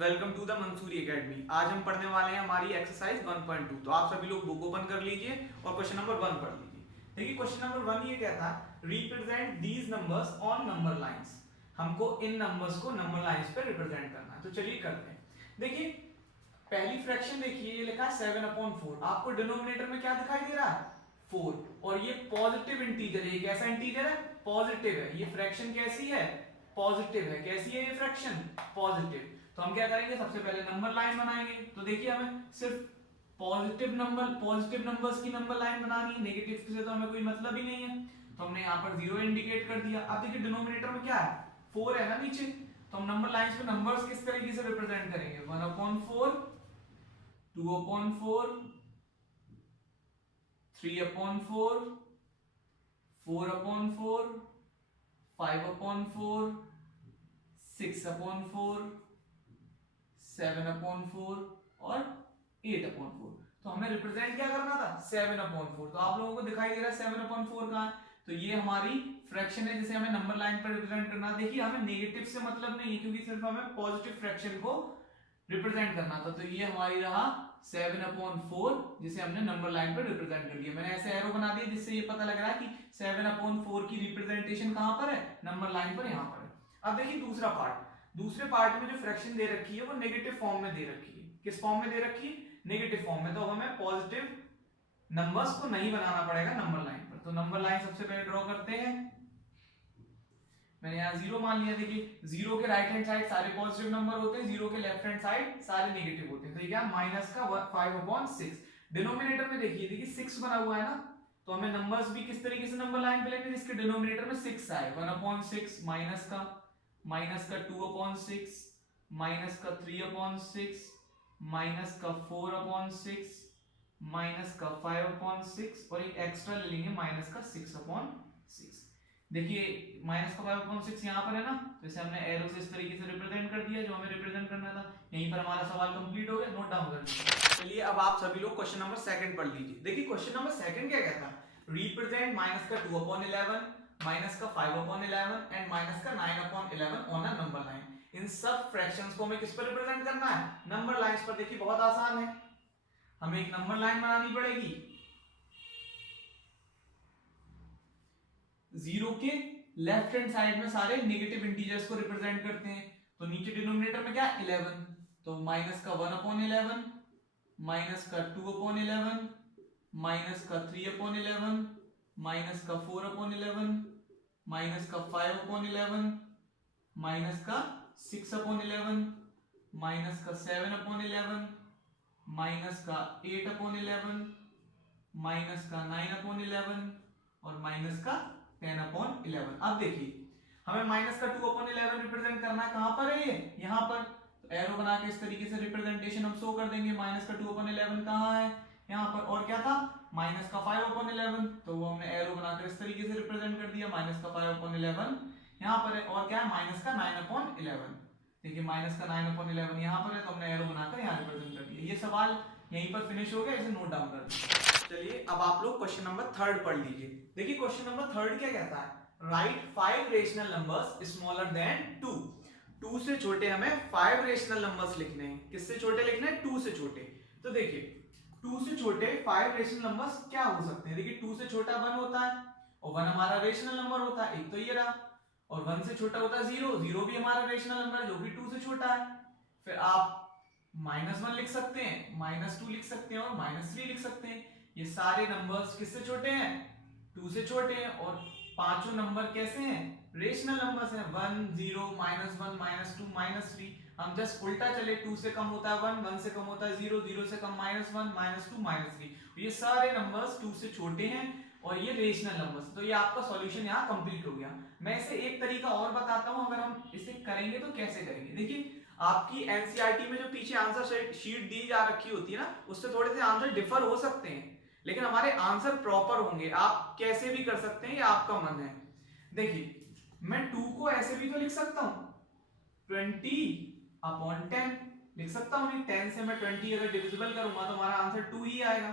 Welcome to the Mussoorie Academy. आज हम पढ़ने वाले हैं हमारी एक्सरसाइज 1.2। तो आप सभी लोग बुक ओपन कर लीजिए और क्वेश्चन नंबर 1 पढ़ लीजिए। देखिए क्वेश्चन नंबर 1 ये कहता है represent these numbers on number lines. हमको इन नंबर्स को नंबर लाइंस पे रिप्रेजेंट करना है। तो चलिए करते हैं। देखिए पहली फ्रैक्शन देखिए, ये लिखा है 7/4। आपको डिनोमिनेटर में क्या दिखाई दे रहा है? 4। और ये पॉजिटिव इंटीजर है। ये कैसा इंटीजर है? पॉजिटिव है। ये फ्रैक्शन कैसी है? पॉजिटिव है। कैसी है ये फ्रैक्शन? पॉजिटिव। तो हम क्या करेंगे, सबसे पहले नंबर लाइन बनाएंगे। तो देखिए हमें सिर्फ पॉजिटिव नंबर्स की नंबर लाइन बनानी है, नेगेटिव से तो हमें कोई मतलब ही नहीं है। तो हमने यहाँ पर 0 इंडिकेट कर दिया। अब देखिए डिनोमिनेटर में क्या है? 4 है ना नीचे। तो हम नंबर लाइंस पे नंबर्स किस तरीके से रिप्रेजेंट करेंगे? 1/4, 2/4, 3/4, 4/4, 5/4, 6/4, 7/4 और 8/4। तो हमें रिप्रेजेंट क्या करना था? 7/4। तो आप लोगों को दिखाई दे रहा है 7/4 कहाँ है? तो ये हमारी फ्रैक्शन है जिसे हमें नंबर लाइन पर रिप्रेजेंट करना। देखिए हमें नेगेटिव से मतलब नहीं है, क्योंकि सिर्फ हमें पॉजिटिव फ्रैक्शन को रिप्रेजेंट करना था। तो ये हमारी रहा 7/4, जिसे हमने नंबर लाइन पर रिप्रेजेंट कर दिया। मैंने ऐसे एरो बना दिया जिससे ये पता लग रहा है कि 7/4 की रिप्रेजेंटेशन कहां पर है? नंबर लाइन पर, यहां पर है। अब देखिए दूसरा पार्ट। दूसरे पार्ट में जो फ्रैक्शन दे रखी है वो नेगेटिव फॉर्म में दे रखी है। किस फॉर्म में दे रखी है? नेगेटिव फॉर्म में। तो हमें पॉजिटिव नंबर्स को नहीं बनाना पड़ेगा नंबर लाइन पर। तो नंबर लाइन सबसे पहले ड्रॉ करते हैं। मैंने यहाँ 0 मान लिया। देखिए 0 के राइट हैंड साइड सारे पॉजिटिव नंबर होते हैं, 0 के लेफ्ट हैंड साइड सारे नेगेटिव होते हैं। तो ये क्या? माइनस का 5/6। डिनोमिनेटर में देखिए 6 बना हुआ है ना। तो हमें नंबर्स भी किस तरीके से नंबर लाइन पे लेंगे जिसके डिनोमिनेटर में 6 आए? 1/6 माइनस का 2/6 माइनस का 3/6 माइनस का 4/6 माइनस का 5/6 और एक एक्स्ट्रा ले लेंगे माइनस का 6/6। देखिए माइनस का 5/6 यहाँ पर है ना, तो इसे हमने एरो से इस तरीके से रिप्रेजेंट कर दिया जो हमें रिप्रेजेंट करना था। यहीं पर हमारा सवाल कंप्लीट हो गया। नोट डाउन कर लीजिए। चलिए अब आप सभी लोग क्वेश्चन नंबर 2 पढ़ लीजिए। देखिए क्वेश्चन नंबर 2 क्या कहता है? रिप्रेजेंट माइनस का 2/11 माइनस का 5/11 एंड माइनस का 9/11 ऑन अ नंबर लाइन। इन सब फ्रैक्शंस को हमें किस पर रिप्रेजेंट करना है? नंबर लाइंस पर। देखिए बहुत आसान है, हमें एक नंबर लाइन बनानी पड़ेगी। 0 के लेफ्ट हैंड साइड में सारे नेगेटिव इंटीजर्स को रिप्रेजेंट करते हैं। तो नीचे डिनोमिनेटर में क्या है? 11। तो माइनस का 1/11 माइनस का 2/11 माइनस का 3/11 माइनस का 4/11 माइनस का 5/11 माइनस का 6/11 माइनस का 7/11 माइनस का 8/11 माइनस का 9/11 और माइनस का 10/11। अब देखिए हमें माइनस का 2/11 रिप्रेजेंट करना है। कहां पर है ये? यहां पर। तो एरो बना के इस तरीके से रिप्रेजेंटेशन हम शो कर देंगे। माइनस का 2/11 कहां है? यहां पर। और क्या था? माइनस का 5/11। तो वो हमने एरो बनाकर इस तरीके से रिप्रेजेंट कर दिया। माइनस का 5/11 यहां पर है। और क्या है? माइनस का 9/11। देखिए माइनस का 9/11 यहां पर है, तो हमने एरो बनाकर यहां रिप्रेजेंट कर दिया। ये सवाल यहीं पर फिनिश हो गया। इसे नोट डाउन कर दीजिए। चलिए अब आप लोग क्वेश्चन नंबर 3 पढ़ लीजिए। देखिए क्वेश्चन नंबर 3 क्या कहता है? Right 5 rational numbers smaller than 2। 2 से छोटे हमें 5 रेशनल नंबर्स लिखने हैं। किससे छोटे लिखने हैं? 2 से छोटे। तो देखिए 2 से छोटे 5 रेशनल नंबर्स क्या हो सकते हैं? देखिए 2 से छोटा 1 होता है और 1 हमारा रेशनल नंबर होता है। एक तो ये रहा। और 1 से छोटा होता है 0। 0 भी हमारा रेशनल नंबर है जो भी 2 से छोटा है। फिर आप -1 लिख सकते हैं, -2 लिख सकते हैं और -3 लिख सकते हैं। ये सारे नंबर्स किससे छोटे हैं? 2 से छोटे हैं। और पांचों नंबर कैसे हैं? रेशनल नंबर्स हैं। 1 0 -1 -2 -3। हम जस्ट उल्टा चले, 2 से कम होता है 1, 1 से कम होता है 0, 0 से कम -1 -2 -3। ये सारे नंबर्स 2 से छोटे हैं और ये रेशनल नंबर्स। तो ये आपका सॉल्यूशन यहाँ कंप्लीट हो गया। मैं इसे एक तरीका और बताता हूं, अगर हम इसे करेंगे तो कैसे करेंगे। देखिए आपकी एनसीईआरटी में जो पीछे आंसर शीट दी जा रखी होती है ना, उससे थोड़े से आंसर डिफर हो सकते हैं, लेकिन हमारे आंसर प्रॉपर होंगे। आप कैसे भी कर सकते हैं, ये आपका मन है। देखिए मैं 2 को ऐसे भी तो लिख सकता हूं, 20/10 लिख सकता हूं। नहीं, 10 से मैं 20 अगर डिविजिबल करूंगा तो हमारा आंसर 2 ही आएगा।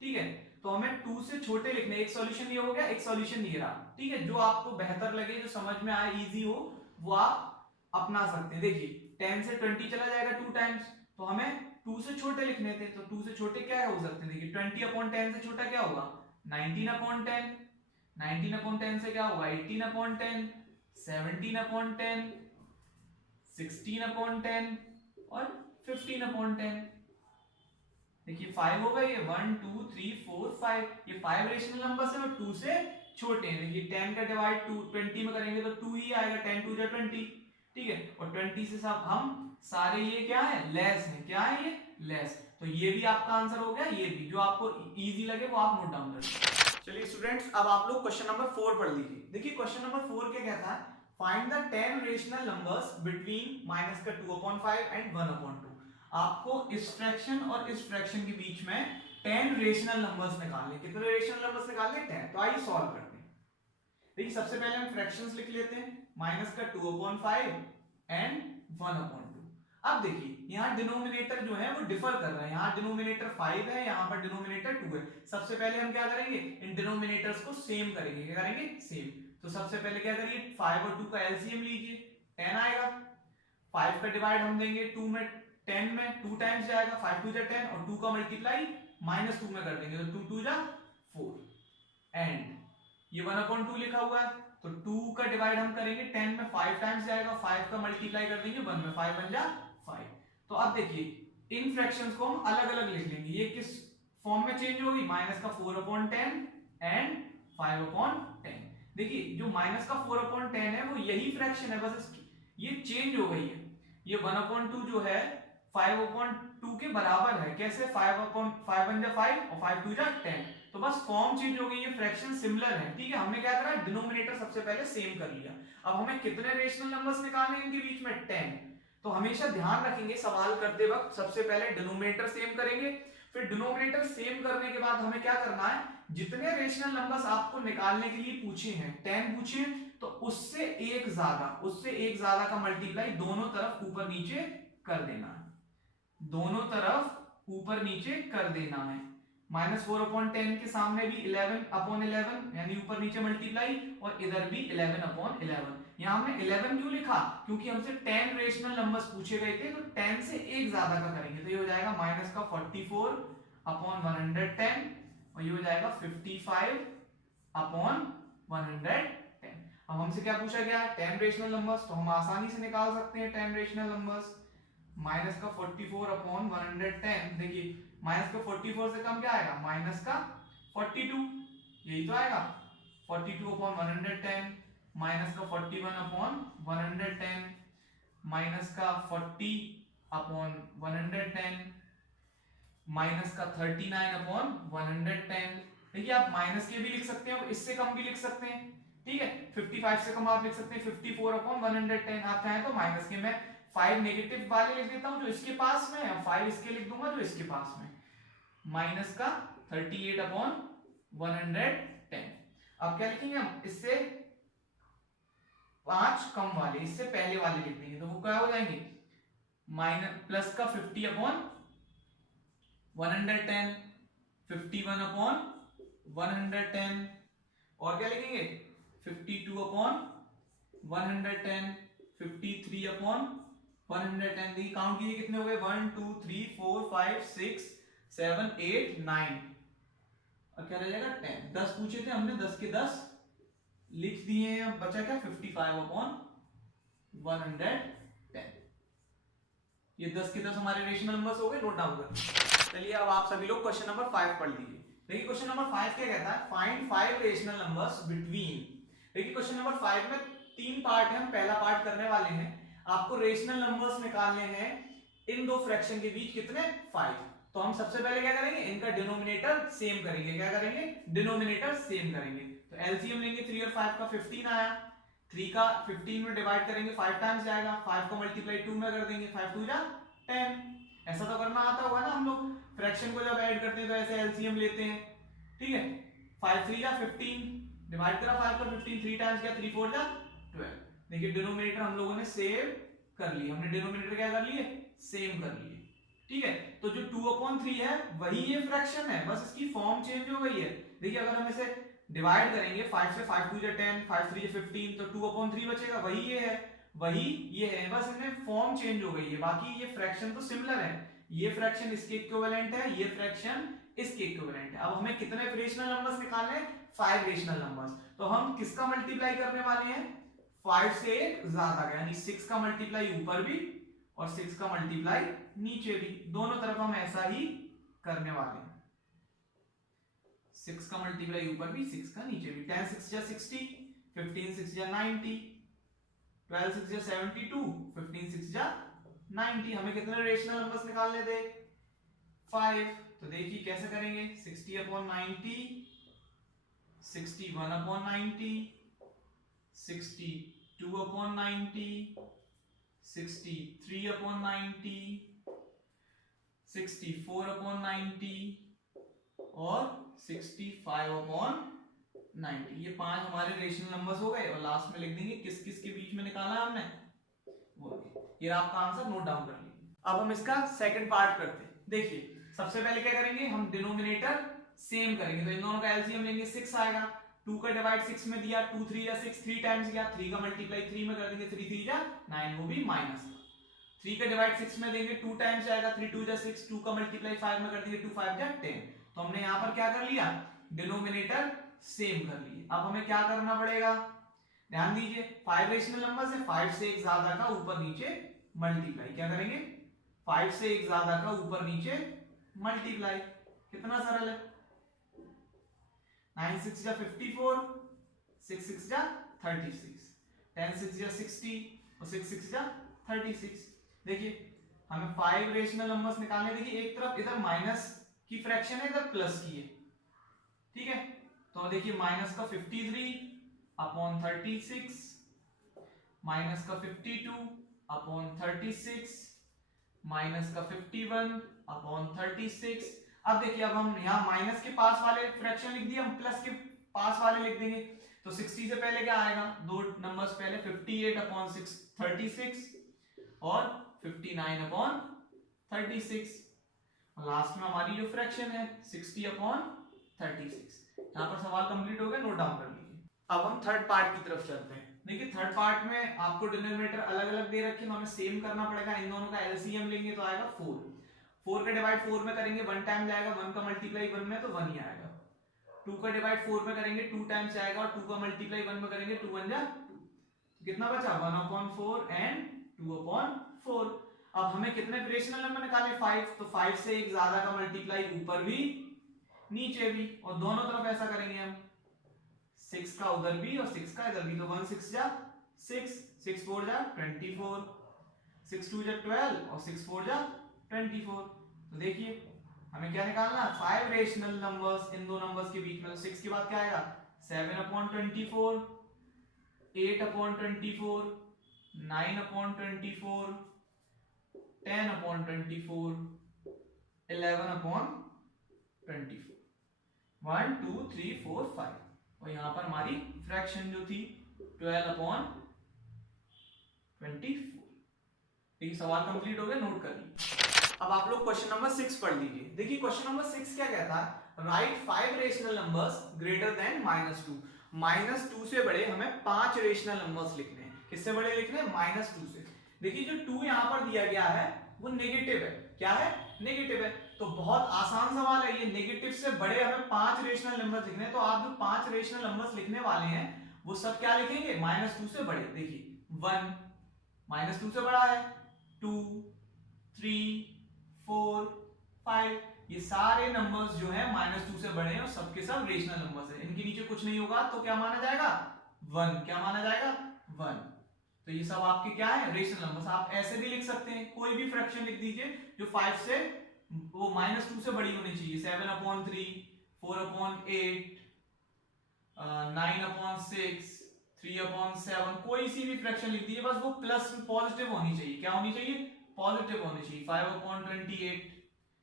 ठीक है, तो हमें 2 से छोटे लिखने। एक सॉल्यूशन ये हो गया, एक सॉल्यूशन ये रहा। ठीक है, जो आपको बेहतर लगे, जो समझ में आए, इजी हो, वो आप अपना सकते हैं। देखिए 10 से 20 चला जाएगा 2 टाइम्स, तो हमें 2 से छोटे लिखने थे, तो 2 से छोटे क्या हो सकते हैं, देखिए 20/10 से छोटा क्या होगा 19/10, 19/10 से क्या होगा 18/10, 17/10, 16/10 और 15/10। देखिए 5 होगा, ये 1 2 3 4 5, ये 5 रेशनल नंबर्स है और 2 से छोटे हैं। देखिए 10 का डिवाइड 20 में करेंगे तो 2 ही आएगा, 10 2 20, ठीक है, और 20 से सब हम सारे ये क्या है लेस है, क्या है ये लेस, तो ये भी आपका आंसर हो गया, ये भी जो आपको इजी लगे वो आप नोट डाउन कर। चलिए स्टूडेंट्स, अब आप लोग क्वेश्चन नंबर 4 पढ़ लीजिए। देखिए क्वेश्चन नंबर 4 क्या कहता है, find the 10 rational numbers between -2/5 and 1/2। आपको इस फ्रैक्शन और इस फ्रैक्शन के बीच में 10 रेशनल नंबर्स निकालने, कितने रेशनल नंबर्स निकालने 10, तो आइए सॉल्व करते हैं। देखिए सबसे पहले हम फ्रैक्शंस लिख लेते हैं, -2/5 एंड 1/2। अब देखिए यहाँ डिनोमिनेटर जो है वो डिफर कर रहा है, यहाँ डिनोमिनेटर 5 है, यहाँ पर डिनोमिनेटर 2 है। सबसे पहले हम क्या करेंगे, इन डिनोमिनेटर्स को सेम करेंगे, क्या करेंगे सेम। तो सबसे पहले क्या करिए 5 और 2 का एलसीएम लीजिए, 10 आएगा, 5 का डिवाइड हम देंगे 2 में, 10 में 2 टाइम्स जाएगा, 5 2 10, और 2 का मल्टीप्लाई -2 में कर देंगे तो 2 2 4, एंड ये 1/2 लिखा हुआ है, तो 2 का डिवाइड हम करेंगे 10 में, 5 टाइम्स जाएगा, 5 का मल्टीप्लाई कर देंगे 1 में, 5 1 5। तो अब देखिए इन फ्रैक्शंस को हम अलग अलग लिख लेंगे, ये किस फॉर्म में चेंज होगी, -4/10 एंड 5/10। देखिए जो -4/10 है वो यही फ्रैक्शन है, बस ये चेंज हो गई है, ये 1/2 जो है 5/2 के बराबर है, कैसे 5/5 1 5 और 5 2 10, तो बस फॉर्म चेंज हो गई, ये फ्रैक्शन सिमिलर है, ठीक है। हमने क्या करा, डिनोमिनेटर सबसे पहले सेम कर लिया। अब हमें कितने रेशनल नंबर्स निकालने हैं इनके बीच में 10, तो हमेशा ध्यान रखेंगे सवाल करते वक्त सबसे पहले डिनोमिनेटर सेम करेंगे, फिर डिनोमिनेटर सेम करने के बाद हमें क्या करना है, जितने रेशनल नंबर्स आपको निकालने के लिए पूछे हैं 10 पूछे हैं, तो उससे एक ज्यादा का मल्टीप्लाई दोनों तरफ ऊपर नीचे कर देना है, दोनों तरफ ऊपर नीचे कर देना है। -4/10 के सामने भी 11/11 यानी ऊपर नीचे मल्टीप्लाई, और इधर भी 11/11। यहां हमने 11 क्यों लिखा, क्योंकि हमसे 10 रेशनल नंबर्स पूछे गए थे, तो 10 से एक ज्यादा का करेंगे, तो ये हो जाएगा -44/110, और ये हो जाएगा 55/110। अब हमसे क्या पूछा गया, 10 रेशनल नंबर्स, तो हम आसानी से निकाल सकते हैं 10 रेशनल नंबर्स। -44/110, देखिए -44 से कम क्या आएगा, -42, यही तो आएगा, 42/110, -41/110, -40/110, -39/110। देखिए आप माइनस के भी लिख सकते हैं और इससे कम भी लिख सकते हैं, ठीक है, 55 से कम आप लिख सकते हैं 54/110। आप चाहें तो माइनस के, मैं 5 नेगेटिव वाले लिख देता हूं जो इसके पास में है, 5 इसके लिख दूंगा जो इसके पास में, -38/110। अब क्या लिखेंगे हम, इससे 5 कम वाले, इससे पहले वाले लिख देंगे, तो वो क्या हो जाएंगे, प्लस का 50/110, 51/110, और क्या लिखेंगे 52/110, 53/110। देखिए काउंट कीजिए कितने हो गए, 1 2 3 4 5 6 7 8 9, और क्या रह जाएगा 10। 10 पूछे थे हमने, 10 के 10 लिख दिए हैं, बचा क्या 55/110। ये 10 के 10 हमारे रेशनल नंबर्स हो गए, नोट डाउन कर। चलिए अब आप सभी लोग क्वेश्चन नंबर 5 पढ़ लीजिए। देखिए क्वेश्चन नंबर 5 क्या कहता है, फाइंड 5 रेशनल नंबर्स बिटवीन। देखिए क्वेश्चन नंबर 5 में 3 पार्ट है, हम पहला पार्ट करने वाले हैं, आपको रेशनल नंबर्स निकालने हैं इन दो फ्रैक्शन के बीच, कितने 5। तो हम सबसे पहले क्या करेंगे, इनका डिनोमिनेटर सेम करेंगे, क्या करेंगे डिनोमिनेटर सेम करेंगे। तो एलसीएम लेंगे, 3 और 5 का 15 आया, 3 का 15 में डिवाइड करेंगे 5 टाइम्स जाएगा, 5 का मल्टीप्लाई 2 में कर देंगे, 5 2 10। ऐसा तो करना आता होगा ना, हम लोग फ्रैक्शन को जब ऐड करते हैं तो ऐसे एलसीएम लेते हैं, ठीक है। 5 3 15 डिवाइड करा 5 का 15, 3 टाइम्स क्या 3 4 12। देखिए डिनोमिनेटर हम लोगों ने सेव कर लिया, हमने डिनोमिनेटर क्या कर लिए सेम कर लिए, ठीक है। तो जो 2/3 है वही ये फ्रैक्शन है, बस इसकी फॉर्म चेंज हो गई है। देखिए अगर हम इसे डिवाइड करेंगे 5 से 5 2 10, 5 3 15, तो 2/3 बचेगा, वही ये है। वही ये है, बस इनमें फॉर्म चेंज हो गई है, बाकी ये फ्रैक्शन तो सिमिलर है। ये फ्रैक्शन इसके इक्विवेलेंट है, ये फ्रैक्शन इसके इक्विवेलेंट है। अब हमें कितने रेशनल नंबर्स निकालने हैं? 5 रेशनल नंबर्स। तो हम किसका मल्टीप्लाई करने वाले हैं? 5 से एक ज्यादा का, यानी 6 का मल्टीप्लाई ऊपर भी और 6 का मल्टीप्लाई नीचे भी, दोनों तरफ हम ऐसा ही करने वाले हैं। 6 का मल्टीप्लाई ऊपर भी, 6 का नीचे भी। 10 6 जा 60, 15 6 जा 90, 12 6 जा 72, 15 6 जा 90। हमें कितने रेशनल नंबर्स निकालने थे? 5। तो देखिए कैसे करेंगे? 60 upon 90, 61 upon 90, 62 upon 90, 63 upon 90, 64 upon 90 और 65 अपॉन 90। ये 5 हमारे रेशनल नंबर्स हो गए और लास्ट में लिख देंगे किस किस के बीच में निकाला है हमने, वो। ये आपका आंसर नोट डाउन कर लीजिए। अब हम इसका सेकंड पार्ट करते हैं। देखिए सबसे पहले क्या करेंगे? हम डिनोमिनेटर सेम करेंगे, तो इन दोनों का एलसीएम लेंगे, 6 आएगा। 2 का डिवाइड 6 में दिया, 2 3 या 6, 3 टाइम्स गया। 3 का मल्टीप्लाई 3 में कर देंगे, 3 3 जा 9, वो भी माइनस का। 3 का डिवाइड 6 में देंगे, 2 टाइम्स आएगा। 3 2 जा 6, 2 का मल्टीप्लाई 5 में कर देंगे, 2 5 जा 10। तो हमने यहाँ पर क्या कर लिया? डिनोमिनेटर सेम कर लिए। अब हमें क्या करना पड़ेगा? ध्यान दीजिए, 5 रेशनल नंबर्स है, 5 से एक ज्यादा का ऊपर नीचे मल्टीप्लाई। क्या करेंगे? 5 से एक ज्यादा का ऊपर नीचे मल्टीप्लाई। कितना सरल है। 9 6 जा 54, 6 6 जा 36, 10 6 जा 60 और 6 6 जा 36। देखिए हमें 5 रेशनल नंबर्स निकालने। देखिए एक तरफ इधर माइनस की फ्रैक्शन है, इधर प्लस की है, ठीक है। तो देखिए माइनस का 53 अपॉन 36, माइनस का 52 अपॉन 36, माइनस का 51 अपॉन 36। अब देखिए, अब हम यहाँ माइनस के पास वाले फ्रैक्शन लिख दिए, हम प्लस के पास वाले लिख देंगे। तो 60 से पहले क्या आएगा? दो नंबर्स पहले, 58 अपॉन 36 और 59 अपॉन 36। लास्ट में हमारी जो फ्रैक्शन है 60 अपॉन 36। यहाँ पर सवाल कंप्लीट हो गया, नोट डाउन कर लीजिए। अब हम थर्ड पार्ट की तरफ चलते हैं। देखिए थर्ड पार्ट में आपको डिनोमिनेटर अलग अलग दे रखे हैं, हमें सेम करना पड़ेगा। इन दोनों का एलसीएम लेंगे तो आएगा 4। 4 का डिवाइड 4 में करेंगे, 1 टाइम जाएगा। 1 का मल्टीप्लाई 1 में तो 1 ही आएगा। 2 का डिवाइड 4 में करेंगे, 2 टाइम्स आएगा और 2 का मल्टीप्लाई 1 में करेंगे, 2 1 जा 2। कितना बचा? 1/4 एंड 2/4। अब हमें कितने रेशनल नंबर निकाले? 5। तो 5 से एक ज्यादा का मल्टीप्लाई ऊपर भी नीचे भी, और दोनों तरफ ऐसा करेंगे हम। 6 का उधर भी और 6 का इधर भी, तो 1 6 जा 6, 6 4 जा 24, 6 2 जा 12 और 6 4 जा 24। तो देखिए हमें क्या निकालना? 5 रेशनल नंबर्स इन दो नंबर्स के बीच में। तो 6 के बाद क्या आएगा? 7/24, 8/24, 9/24, 10/24, 11/24, 1 2 3 4 5। और यहां पर हमारी फ्रैक्शन जो थी 12/24। ठीक, सवाल कंप्लीट हो गया, नोट कर लीजिए। अब आप लोग क्वेश्चन नंबर 6 पढ़ लीजिए। देखिए क्वेश्चन नंबर 6 क्या कहता है? Right 5 rational numbers greater than -2। -2 से बड़े हमें 5 रेशनल नंबर्स लिखने हैं। किससे बड़े लिखने हैं? -2 से। देखिए जो 2 यहां पर दिया गया है वो नेगेटिव है। क्या है? नेगेटिव है। तो बहुत आसान सवाल है ये। नेगेटिव से बड़े हमें 5 रेशनल नंबर्स लिखने हैं, तो आप जो 5 रेशनल नंबर्स लिखने वाले हैं वो सब क्या लिखेंगे? -2 से बड़े। देखिए 1 -2 से बड़ा है, 2 3 4 5, ये सारे नंबर्स जो है -2 से बड़े हैं और सबके सब रेशनल नंबर्स हैं। इनके नीचे कुछ नहीं होगा तो क्या माना जाएगा? 1। क्या माना जाएगा? 1। तो ये सब आपके क्या है? Rational numbers. आप ऐसे भी लिख सकते हैं, कोई भी फ्रैक्शन लिख दीजिए जो 5 से वो -2 से बड़ी होनी चाहिए। 7/3, 4/8, 9/6, 3/7, कोई सी भी फ्रैक्शन लिख दीजिए, बस वो प्लस पॉजिटिव होनी चाहिए। क्या होनी चाहिए? पॉजिटिव होनी चाहिए। 5/28,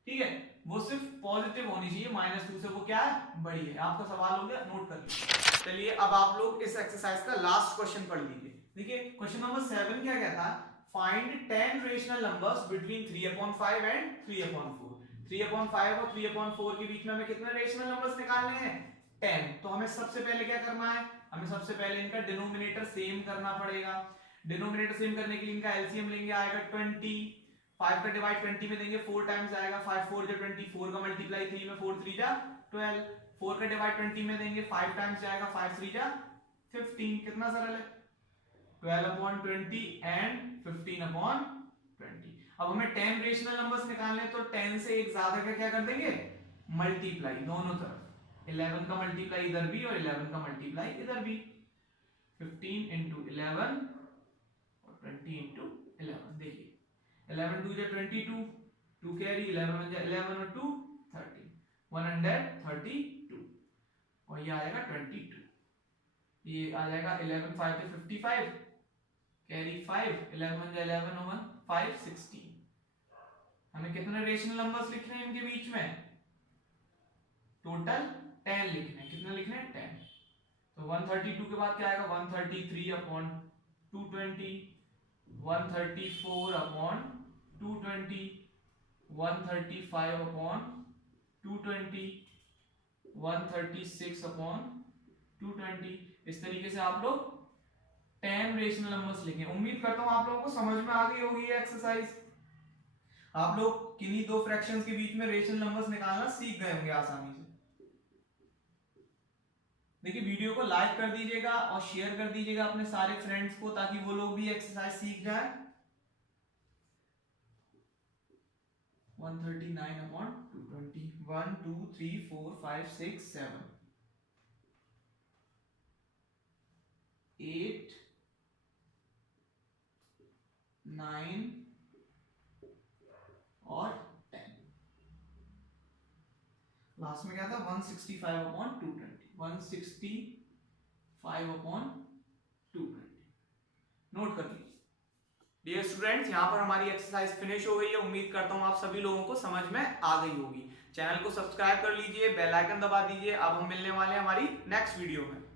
ठीक है, वो सिर्फ पॉजिटिव होनी चाहिए। -2 से वो क्या है? बड़ी है। आपका सवाल हो गया, नोट कर लीजिए। चलिए अब आप लोग इस एक्सरसाइज का लास्ट क्वेश्चन पढ़ लीजिए। देखिए क्वेश्चन नंबर 7 क्या कहता है? Find 10 rational numbers between 3/5 and 3/4। 3/5 और 3/4 के बीच में हमें कितने रेशनल नंबर्स निकालने हैं? 10। तो हमें सबसे पहले क्या करना है? हमें सबसे पहले इनका डिनोमिनेटर सेम करना पड़ेगा। डिनोमिनेटर सेम करने के लिए इनका एलसीएम लेंगे, आएगा 20, 5 का डिवाइड 20 में देंगे 4 टाइम्स आएगा, 5 4 जा 20, 4 का मल्टीप्लाई 3 में 4 3 जा 12, 4 का डिवाइड 20 में देंगे 5 टाइम्स जाएगा, 5 3 जा 15, कितना सरल है, 12/20 एंड 15/20। अब हमें 10 रेशनल नंबर्स निकालने हैं, तो 10 से एक ज्यादा का क्या कर देंगे, मल्टीप्लाई दोनों तरफ, 11 का मल्टीप्लाई इधर भी और 11 का मल्टीप्लाई इधर भी, 15 into 11 और 20 into 11। देखिए 11 2 जा 22, 2 कैरी, 11 1 जा 11 और 2 30, 132, और ये आएगा 22, ये आ जाएगा 11 5 पे 55, कैरी 5, 11 1 जा 11 और 1 5 16। हमें कितने रेशनल नंबर्स लिखने हैं इनके बीच में, टोटल 10 लिखने हैं, कितने लिखने हैं 10। तो 132 के बाद क्या आएगा, 133/220, 134/220, 135/220, 136/220। इस तरीके से आप लोग 10 रेशनल नंबर्स लिखें। उम्मीद करता हूं आप लोगों को समझ में आ गई होगी ये एक्सरसाइज। आप लोग किन्हीं दो फ्रैक्शंस के बीच में रेशनल नंबर्स निकालना सीख गए होंगे आसानी से। देखिए वीडियो को लाइक कर दीजिएगा और शेयर कर दीजिएगा अपने सारे फ्रेंड्स को, ताकि वो लोग भी एक्सरसाइज सीख जाए। 139/220, 1 2 3 4 5 6 7 8 9 और 10। लास्ट में क्या था, 165/220, 165/220। नोट कर लीजिए। डियर स्टूडेंट्स, यहां पर हमारी एक्सरसाइज फिनिश हो गई है। उम्मीद करता हूं आप सभी लोगों को समझ में आ गई होगी। चैनल को सब्सक्राइब कर लीजिए, बेल आइकन दबा दीजिए। अब हम मिलने वाले हैं हमारी नेक्स्ट वीडियो में।